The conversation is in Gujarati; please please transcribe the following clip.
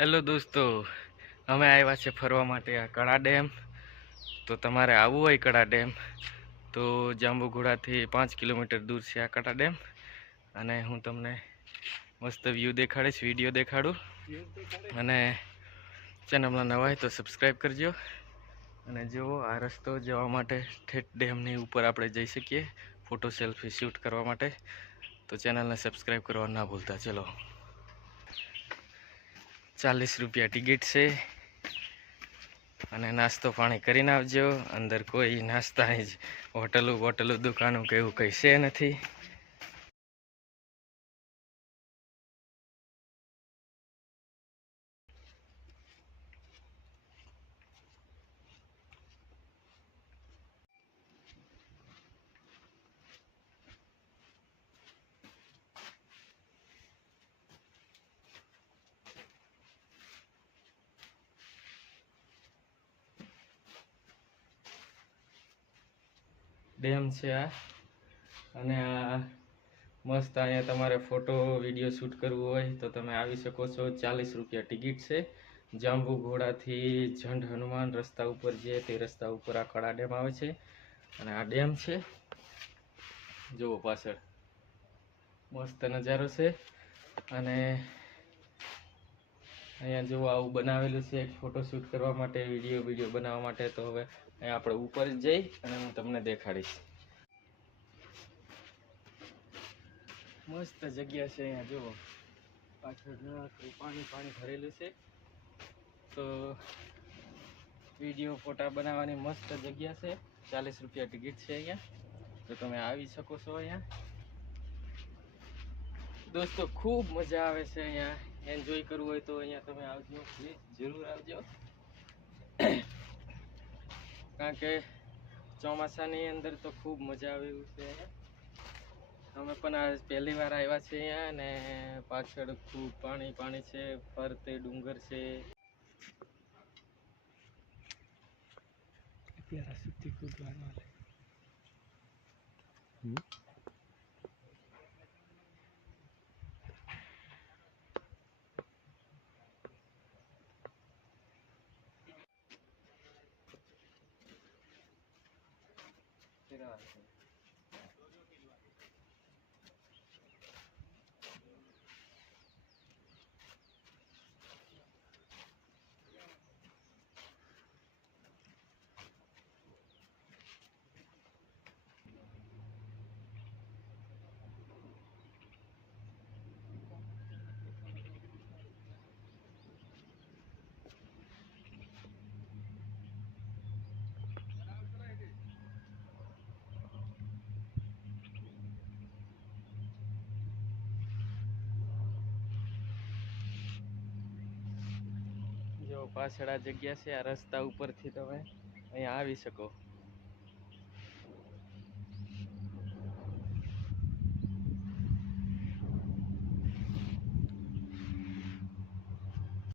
હેલો દોસ્તો, અમે આવ્યા છે ફરવા માટે આ કડા ડેમ. તો તમારે આવવું હોય કડા ડેમ, તો જાંબુઘોડાથી પાંચ કિલોમીટર દૂર છે આ કડા ડેમ. અને હું તમને મસ્ત વ્યૂ દેખાડીશ વીડિયો દેખાડું. અને ચેનલમાં નવા હોય તો સબસ્ક્રાઈબ કરજો. અને જુઓ, આ રસ્તો જવા માટે ઠેઠ ડેમની ઉપર આપણે જઈ શકીએ ફોટો સેલ્ફી શૂટ કરવા માટે. તો ચેનલને સબસ્ક્રાઈબ કરવા ના ભૂલતા, ચલો. ચાલીસ રૂપિયા ટિકિટ છે. અને નાસ્તો પાણી કરીને આવજો. અંદર કોઈ નાસ્તાની જ હોટલો બોટલો દુકાનો કે એવું કંઈ છે નથી. ડેમ છે આ. અને આ મસ્ત અહીંયા તમારે ફોટો, વીડિયો શૂટ કરવું હોય તો તમે આવી શકો છો. ચાલીસ રૂપિયા ટિકિટ છે. જાંબુ ઘોડાથી ઝંડ હનુમાન રસ્તા ઉપર જે તે રસ્તા ઉપર આ કળા ડેમ આવે છે. અને આ ડેમ છે. જુઓ પાછળ. મસ્ત નજારો છે. અને અહીંયા જો આવું બનાવેલું છે એક ફોટો કરવા માટે વીડિયો વીડિયો બનાવવા માટે, તો હવે અહીંયા આપણે ઉપર જ જઈ અને હું તમને દેખાડીશ. મસ્ત જગ્યા છે અહીંયા, જુઓ. પાછળ પાણી પાણી ભરેલું છે. તો વીડિયો ફોટા બનાવવાની મસ્ત જગ્યા છે. ચાલીસ રૂપિયા ટિકિટ છે અહીંયા. તો તમે આવી શકો છો અહીંયા. દોસ્તો ખૂબ મજા આવે છે અહીંયા. એન્જોય કરવું હોય તો અહીંયા તમે આવજો. પ્લીઝ જરૂર આવજો. કારણ કે ચોમાસાની અંદર તો ખૂબ મજા આવે એવું છે. અમે પણ આ પહેલી વાર આવ્યા છે અહીંયા અને પાછળ ખૂબ પાણી પાણી છે ફરતે ડુંગર છે. கைராசி જો પાછળ આ જગ્યા છે આ રસ્તા ઉપરથી તમે અહીંયા આવી શકો.